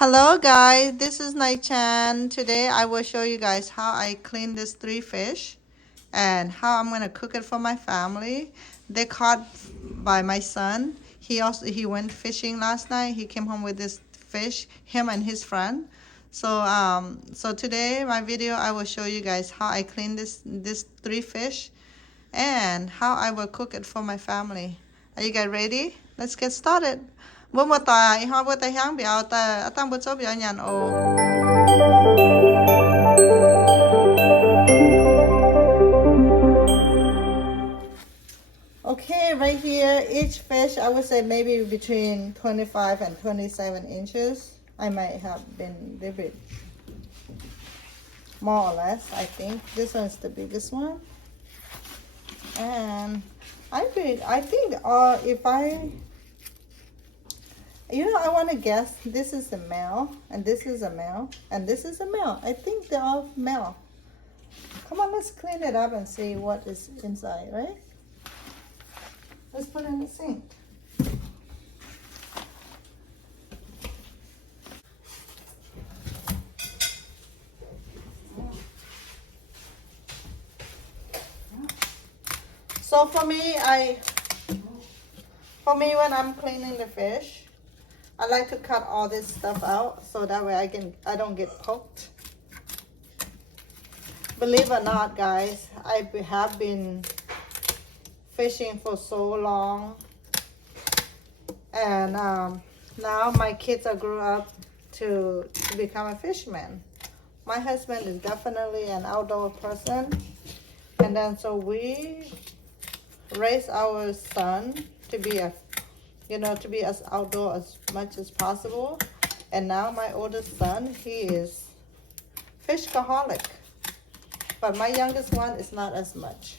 Hello guys, this is Nai Chan. Today I will show you guys how I clean this three fish and how I'm gonna cook it for my family. They caught by my son. He went fishing last night. He came home with this fish, him and his friend. So today my video I will show you guys how I clean this three fish and how I will cook it for my family. Are you guys ready? Let's get started. Bố mà tài hoa bố tài hàng biểu ta tăng bố số biểu nhàn ô. Okay, right here, each fish I would say maybe between 25 and 27 inches. I might have been a little bit more or less, I think. This one's the biggest one. And I think if I want to guess, this is a male, and this is a male, and this is a male. I think they're all male. Come on, let's clean it up and see what is inside, right? Let's put it in the sink. So for me, when I'm cleaning the fish, I like to cut all this stuff out so that way I don't get poked. Believe it or not, guys, I have been fishing for so long, and now my kids are grew up to become a fisherman. My husband is definitely an outdoor person, and then so we raise our son to be as outdoor as much as possible. And now my oldest son, he is fishaholic, but my youngest one is not as much.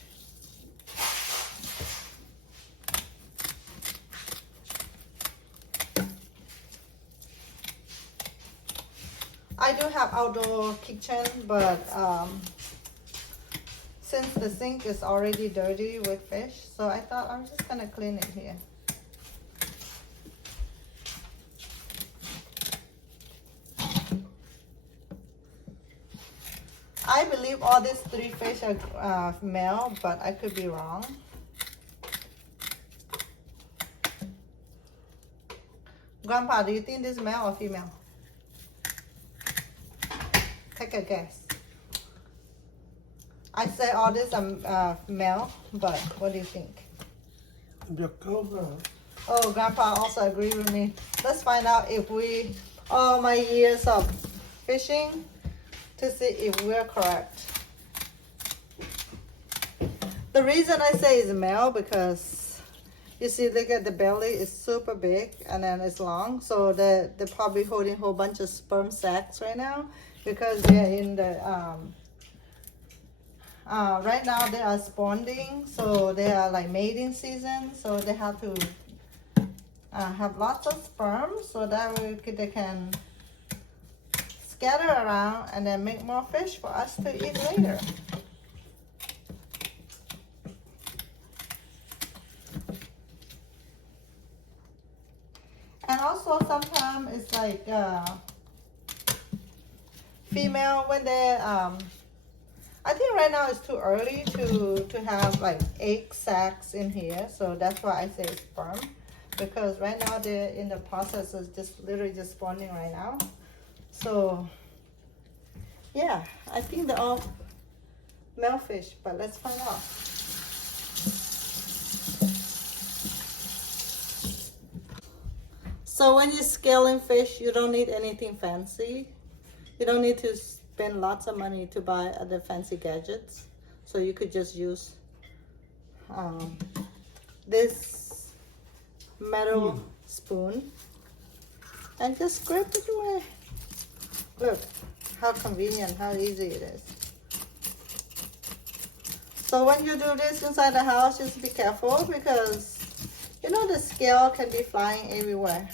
I do have outdoor kitchen, but since the sink is already dirty with fish, so I thought I'm just gonna clean it here. I believe all these three fish are male, but I could be wrong. Grandpa, do you think this is male or female? Take a guess. I say all these are male, but what do you think? Oh, Grandpa also agree with me. Let's find out if all my years of fishing, to see if we're correct. The reason I say it's male because you see, look at the belly is super big and then it's long, so they're probably holding a whole bunch of sperm sacs right now because they're in the right now they are spawning, so they are like mating season, so they have to have lots of sperm so that way they can scatter around and then make more fish for us to eat later. And also sometimes it's like female when they I think right now it's too early to have like egg sacs in here, so that's why I say sperm, because right now they're in the process of literally just spawning right now. So yeah, I think they're all male fish, but let's find out. So when you're scaling fish, you don't need anything fancy. You don't need to spend lots of money to buy other fancy gadgets. So you could just use this metal spoon and just scrape it away. Look how convenient, how easy it is. So when you do this inside the house, just be careful because you know the scale can be flying everywhere.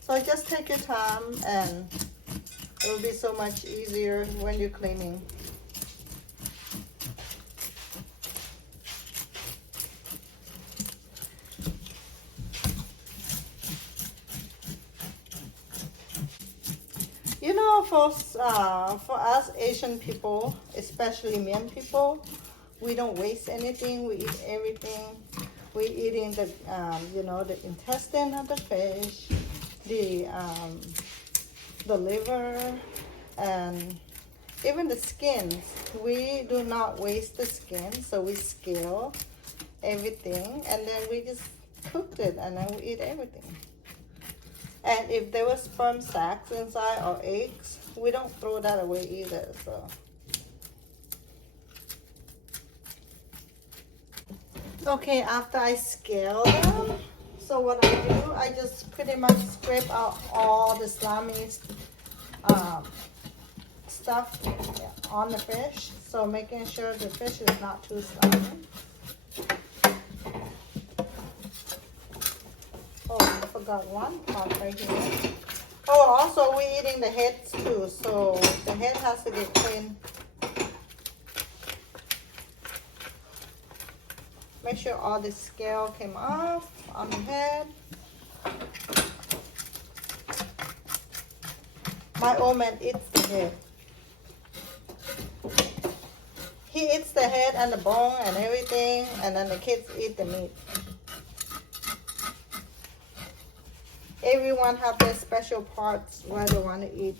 So just take your time and it will be so much easier when you're cleaning. You know, for us Asian people, especially Mian people, we don't waste anything. We eat everything. We eating the you know, the intestine of the fish, the liver, and even the skins. We do not waste the skin, so we scale everything, and then we just cooked it, and then we eat everything. And if there was sperm sacs inside or eggs, we don't throw that away either. So okay, after I scale them, so what I do, I just pretty much scrape out all the slimy stuff on the fish. So making sure the fish is not too slimy. Oh, I forgot one part right here. Oh, also we're eating the heads too, so the head has to get clean. Make sure all the scale came off on the head. My old man eats the head. He eats the head and the bone and everything, and then the kids eat the meat. Everyone have their special parts where they want to eat.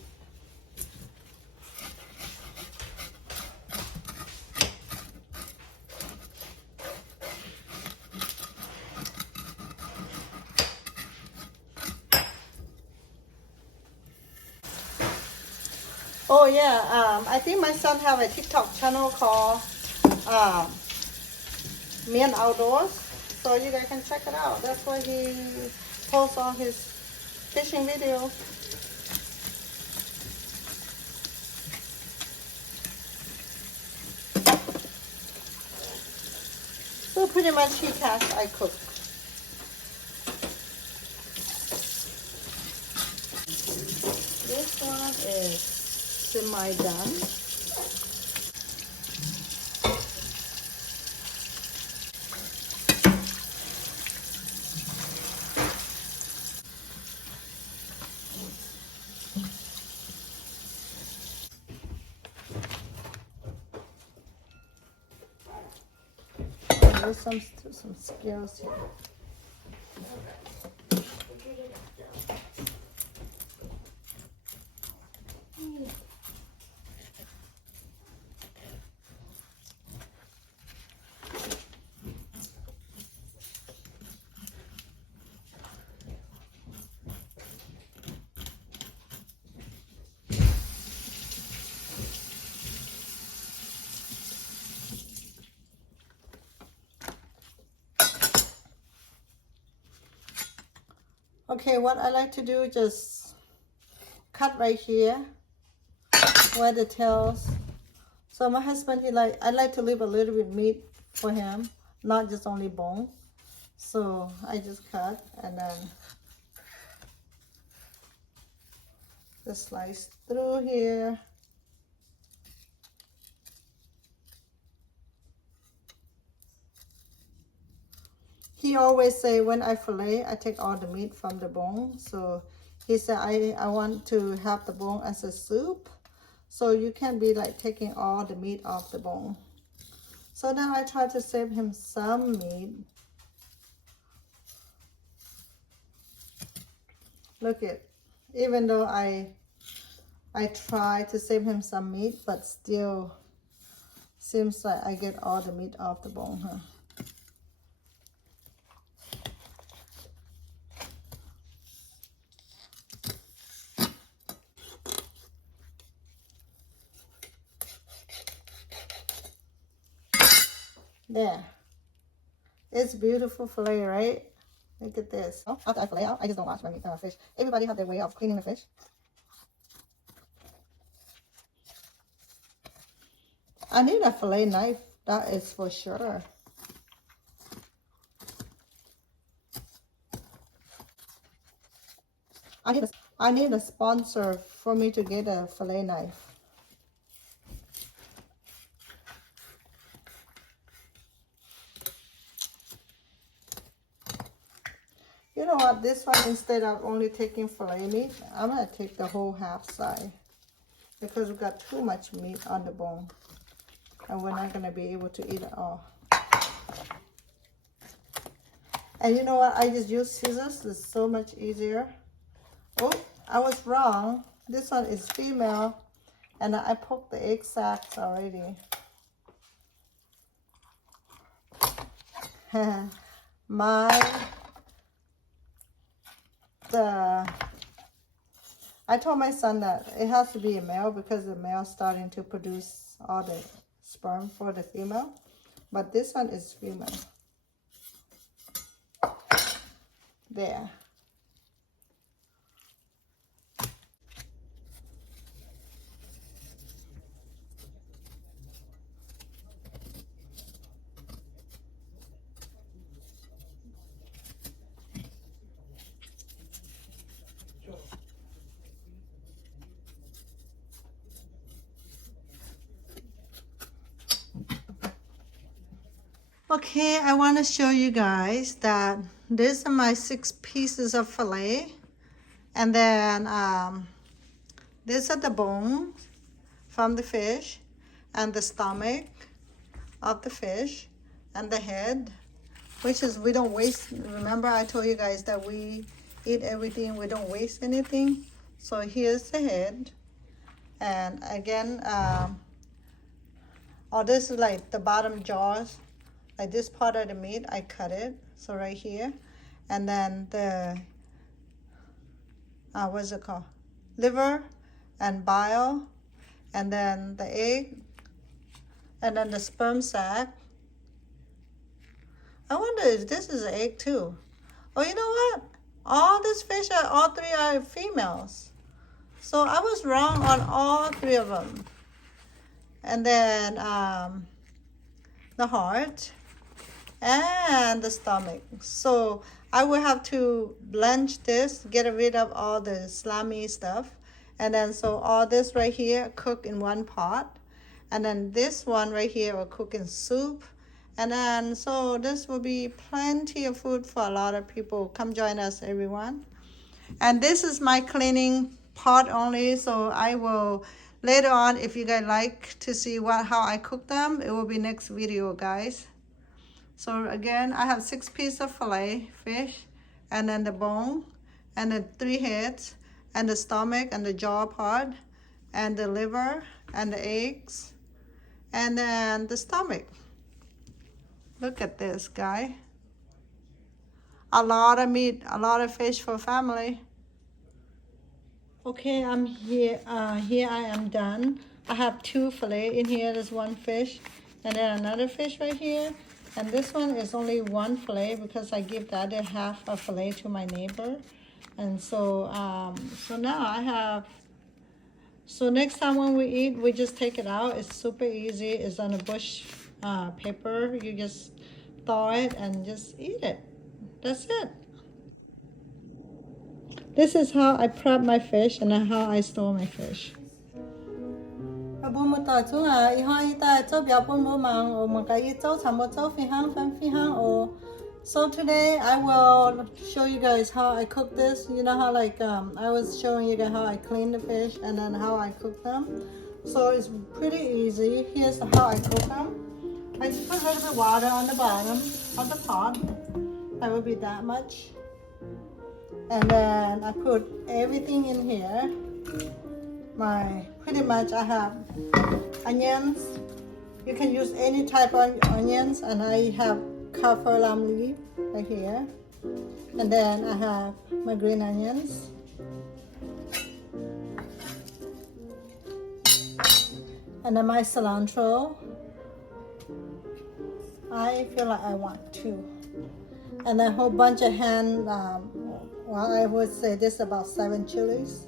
Oh yeah, I think my son have a TikTok channel called Mian Outdoors, so you guys can check it out. That's where he posts all his fishing videos. So pretty much he catch, I cook. This one is semi-done. There's some scales here. Okay, what I like to do, just cut right here where the tails. So my husband, I like to leave a little bit meat for him, not just only bone. So I just cut and then just slice through here. He always say when I fillet, I take all the meat from the bone. So he said, I want to have the bone as a soup. So you can't be like taking all the meat off the bone. So now I try to save him some meat. Look it, even though I try to save him some meat, but still seems like I get all the meat off the bone, huh? There. It's beautiful fillet, right? Look at this. Oh, after I fillet out, I just don't wash my fish. Everybody have their way of cleaning the fish. I need a fillet knife, that is for sure. I need a sponsor for me to get a fillet knife. You know what? what? This one, instead of only taking filet meat, I'm gonna take the whole half side because we've got too much meat on the bone and we're not gonna be able to eat it all. And you know what? I just use scissors. It's so much easier. Oh, I was wrong. This one is female, and I poked the egg sacs already. I told my son that it has to be a male because the male is starting to produce all the sperm for the female. But this one is female. There. Okay, I want to show you guys that these are my 6 pieces of filet. And then these are the bones from the fish and the stomach of the fish and the head, which is we don't waste. Remember I told you guys that we eat everything, we don't waste anything. So here's the head. And again, this is like the bottom jaws. Like this part of the meat, I cut it. So right here. And then the, what's it called? Liver and bile. And then the egg. And then the sperm sac. I wonder if this is an egg too. Oh, you know what? All these fish, all 3 are females. So I was wrong on all 3 of them. And then the heart and the stomach. So I will have to blanch this, get rid of all the slimy stuff. And then so all this right here cook in one pot. And then this one right here will cook in soup. And then so this will be plenty of food for a lot of people. Come join us, everyone. And this is my cleaning part only. So I will later on, if you guys like to see how I cook them, it will be next video, guys. So again, I have 6 pieces of filet fish, and then the bone, and the 3 heads, and the stomach, and the jaw part, and the liver, and the eggs, and then the stomach. Look at this, guy. A lot of meat, a lot of fish for family. Okay, I'm here. Here I am done. I have 2 filet in here. There's 1 fish, and then another fish right here. And this one is only 1 filet because I give the other half a filet to my neighbor. And so, so now I have. So next time when we eat, we just take it out. It's super easy. It's on a bush paper. You just thaw it and just eat it. That's it. This is how I prep my fish and how I store my fish. So today I will show you guys how I cook this. You know how I was showing you guys how I clean the fish and then how I cook them. So it's pretty easy. Here's how I cook them. I just put a little bit of water on the bottom of the pot. That would be that much. And then I put everything in here. Pretty much I have onions. You can use any type of onions, and I have kaffir lam leaf right here. And then I have my green onions. And then my cilantro. I feel like I want 2. And then a whole bunch of well, I would say this is about 7 chilies.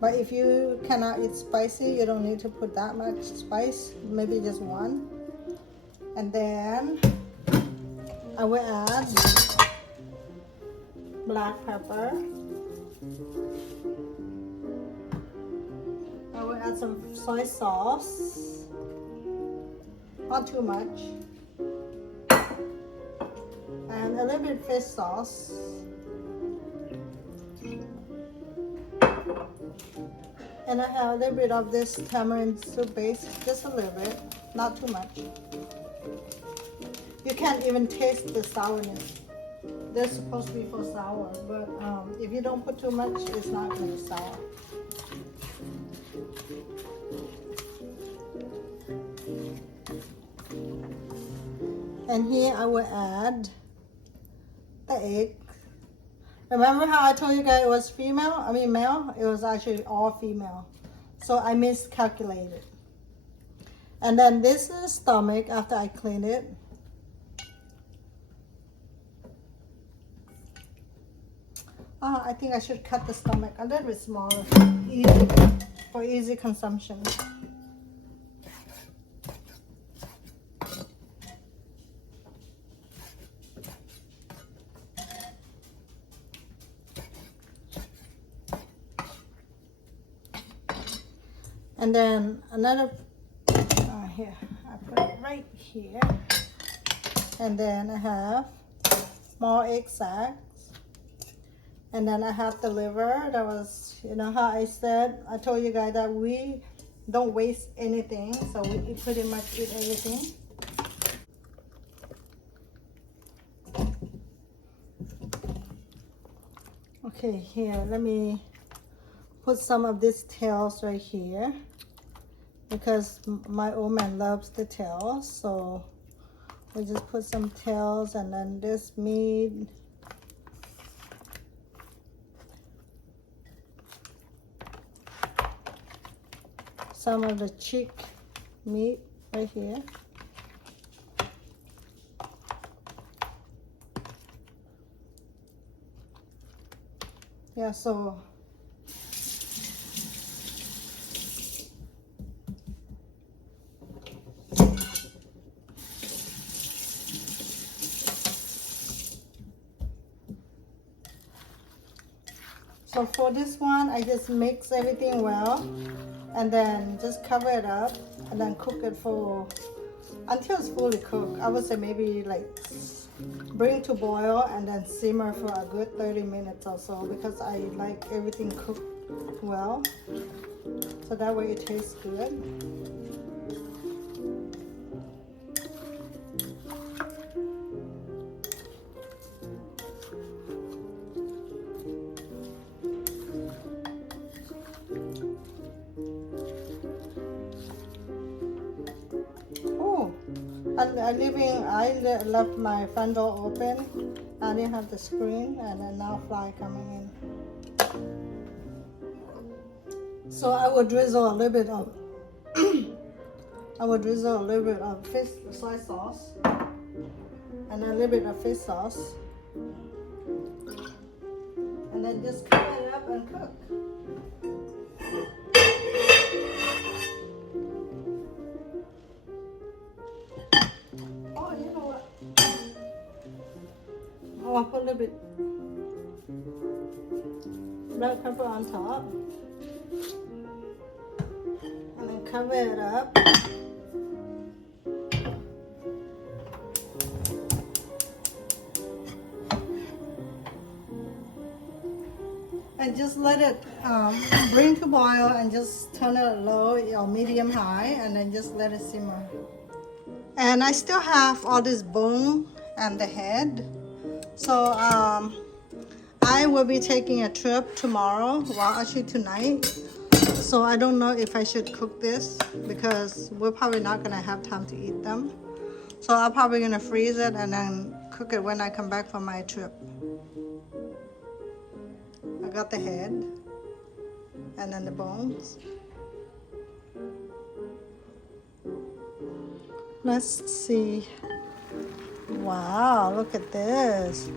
But if you cannot eat spicy, you don't need to put that much spice, maybe just 1. And then I will add black pepper. I will add some soy sauce, not too much, and a little bit of fish sauce. And I have a little bit of this tamarind soup base, just a little bit, not too much. You can't even taste the sourness. They're supposed to be for sour, but if you don't put too much, it's not going to be sour. And here I will add the egg. Remember how I told you guys it was male? It was actually all female. So I miscalculated. And then this is the stomach after I clean it. I think I should cut the stomach a little bit smaller for easy consumption. And then another, here, I put it right here. And then I have small egg sacs. And then I have the liver. That was, you know how I said, I told you guys that we don't waste anything. So we pretty much eat everything. Okay, here, let me put some of these tails right here. Because my old man loves the tails, so we just put some tails, and then this meat. Some of the cheek meat right here. Yeah, so for this one, I just mix everything well, and then just cover it up, and then cook it for until it's fully cooked. I would say maybe like bring to boil and then simmer for a good 30 minutes or so, because I like everything cooked well, so that way it tastes good. I left my front door open. I didn't have the screen, and then now fly coming in. So I will drizzle a little bit of fish soy sauce, and a little bit of fish sauce, and then just cover it up and cook. I'll put a little bit black pepper on top, and then cover it up. And just let it bring to boil, and just turn it low or medium high, and then just let it simmer. And I still have all this bone and the head. So I will be taking a trip tomorrow, well actually tonight. So I don't know if I should cook this, because we're probably not gonna have time to eat them. So I'm probably gonna freeze it and then cook it when I come back from my trip. I got the head and then the bones. Let's see. Wow, look at this.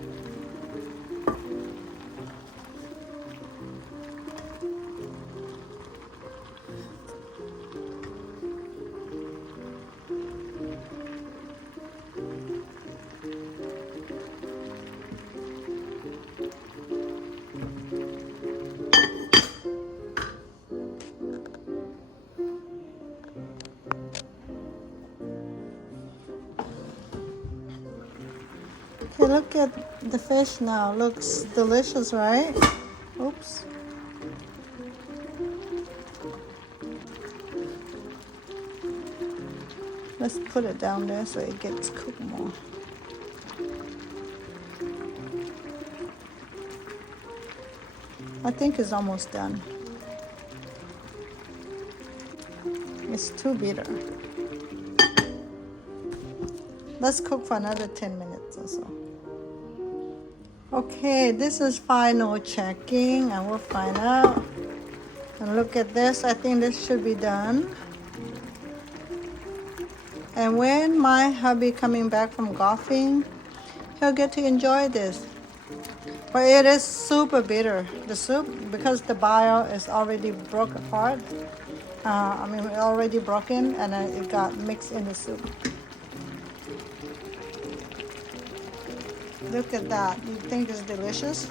Okay, look at the fish now. Looks delicious, right? Oops. Let's put it down there so it gets cooked more. I think it's almost done. It's too bitter. Let's cook for another 10 minutes or so. Okay, this is final checking and we'll find out. And look at this, I think this should be done. And when my hubby coming back from golfing, he'll get to enjoy this. But it is super bitter, the soup, because the bile is already broke apart. Already broken, and it got mixed in the soup. Look at that. You think it's delicious?